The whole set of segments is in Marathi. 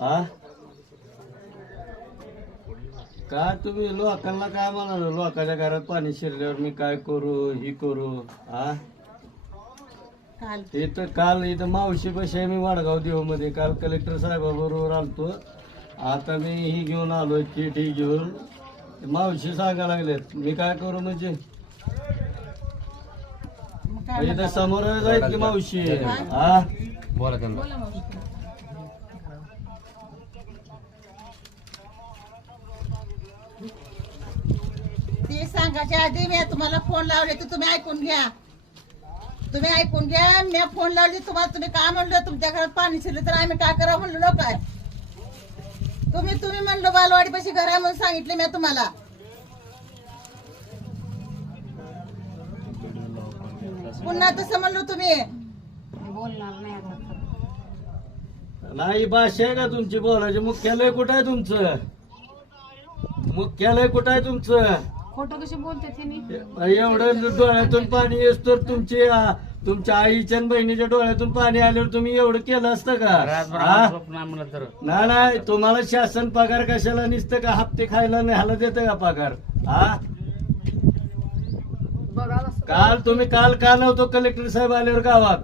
हा काय तुम्ही लोकांना काय म्हणाल? लोकांच्या घरात पाणी शिरल्यावर मी काय करू ही करू? हा इथं काल इथं मावशी कशी मी वाडगाव देव मध्ये काल कलेक्टर साहेबाबरोबर आलतो. आता मी ही घेऊन आलोय किट ही घेऊन. मावशी सांगायला लागलेत मी काय करू म्हणजे इथं समोर जाईल की मावशी? हा बोला त्यांना. ते सांगायच्या आधी मी तुम्हाला फोन लावले तर तुम्ही ऐकून घ्या. तुम्ही ऐकून घ्या. मी फोन लावले तुम्हाला. तुम्ही काय म्हणलं तुमच्या घरात पाणी शिरलं तर आम्ही काय करावं म्हणलो ना काय? तुम्ही म्हणलं बालवाडीपाशी घर आहे म्हणून सांगितले मी तुम्हाला. पुन्हा तसं म्हणलो तुम्ही. नाही भाषा आहे का तुमची बोलायची? मुख्यालय कुठं आहे तुमचं? मुख्यालय कुठं आहे तुमचं? खोटं कशी बोलते एवढं डोळ्यातून पाणी येस तर तुमच्या आईच्या आणि बहिणीच्या डोळ्यातून पाणी आल्यावर तुम्ही एवढं केलं असतं का? नाही तुम्हाला शासन पगार कशाला निसतं का? हप्ते खायला न्यायला देतं का पगार? हा काल का नव्हतो कलेक्टर साहेब आल्यावर गावात?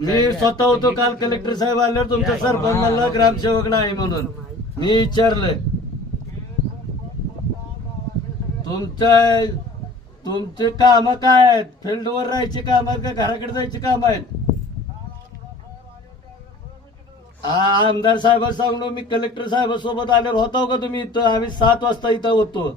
मी स्वतः होतो काल कलेक्टर साहेब आल्यावर. तुमचा सरपंच म्हणला ग्रामसेवक नाही म्हणून. मी विचारलंय तुमचे काम काय आहेत? फील्डवर राहायची काम आहेत का घराकडे जायची काम आहेत? आमदार साहेब सांगलो मी कलेक्टर साहेबासोबत आल्यावर होता का तुम्ही इथं? आम्ही 7 वाजता इथं होतो.